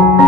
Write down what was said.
thank mm -hmm. you